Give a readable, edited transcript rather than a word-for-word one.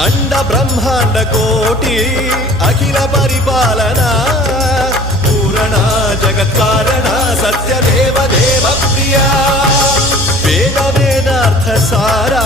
अंड ब्रह्मांड कोटि अखिल परिपालना पूरणा जगत्कारणा सत्य देव देव प्रिया वेद वेदार्थ सारा